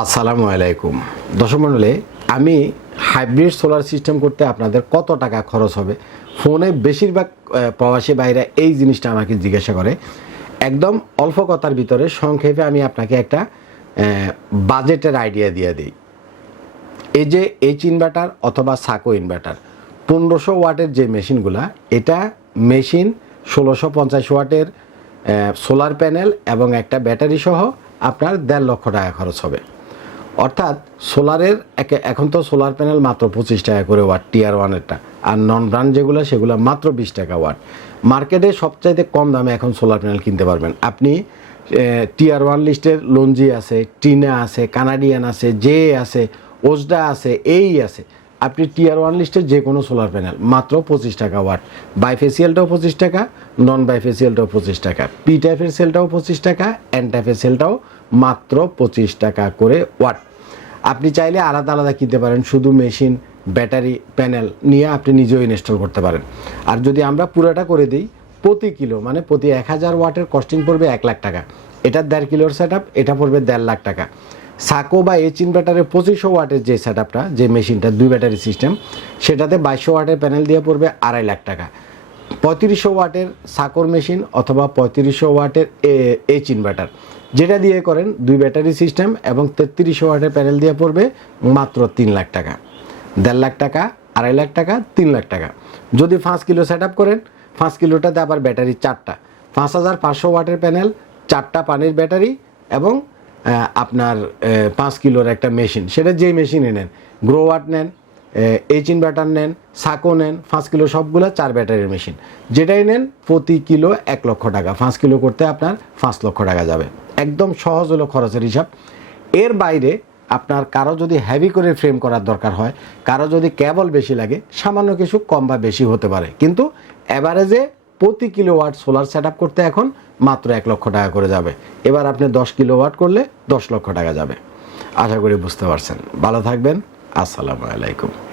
আসসালামু আলাইকুম। দর্শক মণ্ডলী আমি হাইব্রিড সোলার সিস্টেম করতে আপনাদের কত টাকা খরচ হবে? ফোনে বেশিরভাগ প্রবাসী বাইরে এই জিনিসটা আমাকে জিজ্ঞাসা করে। একদম অল্প কথার ভিতরে সংক্ষেপে আমি আপনাকে একটা বাজেটের আইডিয়া দিয়ে দিই। এই যে এইচ ইনভার্টার অথবা সাকো ইনভার্টার পনেরোশো ওয়াটের যে মেশিনগুলা, এটা মেশিন ষোলোশো পঞ্চাশ ওয়াটের সোলার প্যানেল এবং একটা ব্যাটারি সহ আপনার দেড় লক্ষ টাকা খরচ হবে। অর্থাৎ সোলারের এখন তো সোলার প্যানেল মাত্র পঁচিশ টাকা করে ওয়াট, টিয়ার ওয়ানেরটা। আর নন ব্র্যান্ড যেগুলো, সেগুলো মাত্র বিশ টাকা ওয়াট। মার্কেটে সবচাইতে কম দামে এখন সোলার প্যানেল কিনতে পারবেন। আপনি টিয়ার ওয়ান লিস্টের লঞ্জি আছে, টিনা আছে, কানাডিয়ান আছে জে আছে, ওজডা আছে, এই আছে। আপনি টিয়ার ওয়ান লিস্টের যে কোনো সোলার প্যানেল, মাত্র পঁচিশ টাকা ওয়াট। বাইফেসিয়ালটাও পঁচিশ টাকা নন বাইফেসিয়ালটাও পঁচিশ টাকা। পি টাইপের সেলটাও পঁচিশ টাকা এন টাইপের সেলটাও মাত্র পঁচিশ টাকা করে ওয়াট। আপনি চাইলে আলাদা আলাদা কিনতে পারেন, শুধু মেশিন, ব্যাটারি, প্যানেল নিয়ে আপনি নিজেও ইনস্টল করতে পারেন। আর যদি আমরা পুরোটা করে দিই, প্রতি কিলো মানে প্রতি এক হাজার ওয়াটের কস্টিং পড়বে এক লাখ টাকা। এটা দেড় কিলোর সেট এটা পড়বে দেড় লাখ টাকা। সাকো বা এইচ ইনভার্টারের পঁচিশশো ওয়াটের যে সেট আপটা যে মেশিনটা, দুই ব্যাটারি সিস্টেম সেটাতে বাইশশো ওয়াটের প্যানেল দিয়ে পড়বে আড়াই লাখ টাকা। পঁয়ত্রিশশো ওয়াটের সাকোর মেশিন অথবা পঁয়ত্রিশশো ওয়াটের এ এইচ ইনভার্টার যেটা দিয়ে করেন দুই ব্যাটারি সিস্টেম এবং তেত্রিশশো ওয়াটের প্যানেল দিয়ে পড়বে মাত্র তিন লাখ টাকা। দেড় লাখ টাকা, আড়াই লাখ টাকা, তিন লাখ টাকা। যদি পাঁচ কিলো সেট করেন, পাঁচ কিলোটাতে আবার ব্যাটারি চারটা। পাঁচ হাজার পাঁচশো ওয়াটের প্যানেল, চারটা পানির ব্যাটারি এবং আপনার পাঁচ কিলোর একটা মেশিন। সেটা যেই মেশিনে নেন। গ্রো ওয়াট নেন এইচ ইনভার্টার নেন, সাকো নেন, পাঁচ কিলো সবগুলো চার ব্যাটারির মেশিন। যেটাই নেন, প্রতি কিলো এক লক্ষ টাকা। পাঁচ কিলো করতে আপনার পাঁচ লক্ষ টাকা যাবে। একদম সহজ হলো খরচের হিসাব। এর বাইরে আপনার কারও যদি হেভি করে ফ্রেম করার দরকার হয়, কারও যদি কেবল বেশি লাগে, সামান্য কিছু কম বা বেশি হতে পারে। কিন্তু অ্যাভারেজে প্রতি কিলো ওয়াট সোলার সেট করতে এখন মাত্র এক লক্ষ টাকা করে যাবে। এবার আপনি দশ কিলো ওয়াট করলে দশ লক্ষ টাকা যাবে। আশা করি বুঝতে পারছেন। ভালো থাকবেন। আসসালামু আলাইকুম।